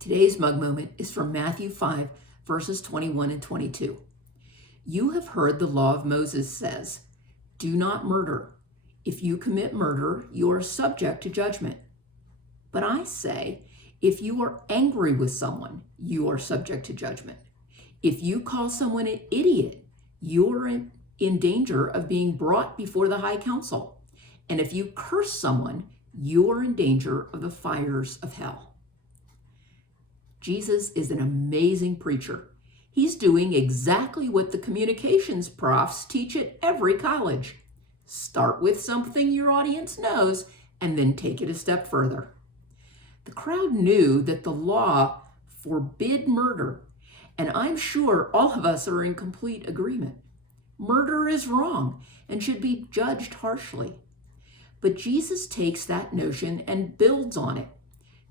Today's mug moment is from Matthew 5, verses 21 and 22. You have heard the law of Moses says, do not murder. If you commit murder, you are subject to judgment. But I say, if you are angry with someone, you are subject to judgment. If you call someone an idiot, you are in danger of being brought before the high council. And if you curse someone, you are in danger of the fires of hell. Jesus is an amazing preacher. He's doing exactly what the communications profs teach at every college. Start with something your audience knows and then take it a step further. The crowd knew that the law forbid murder, and I'm sure all of us are in complete agreement. Murder is wrong and should be judged harshly. But Jesus takes that notion and builds on it,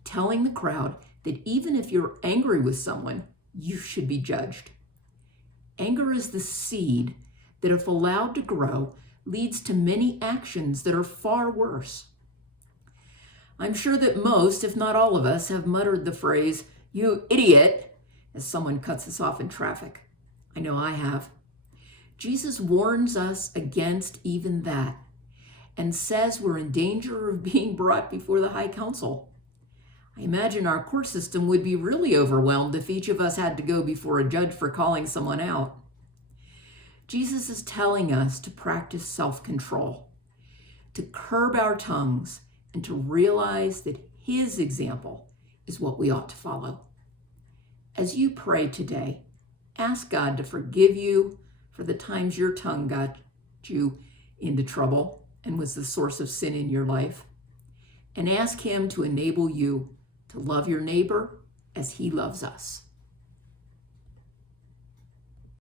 telling the crowd that even if you're angry with someone, you should be judged. Anger is the seed that, if allowed to grow, leads to many actions that are far worse. I'm sure that most, if not all of us, have muttered the phrase, "You idiot," as someone cuts us off in traffic. I know I have. Jesus warns us against even that and says we're in danger of being brought before the high council. I imagine our court system would be really overwhelmed if each of us had to go before a judge for calling someone out. Jesus is telling us to practice self-control, to curb our tongues, and to realize that his example is what we ought to follow. As you pray today, ask God to forgive you for the times your tongue got you into trouble and was the source of sin in your life, and ask him to enable you to love your neighbor as he loves us.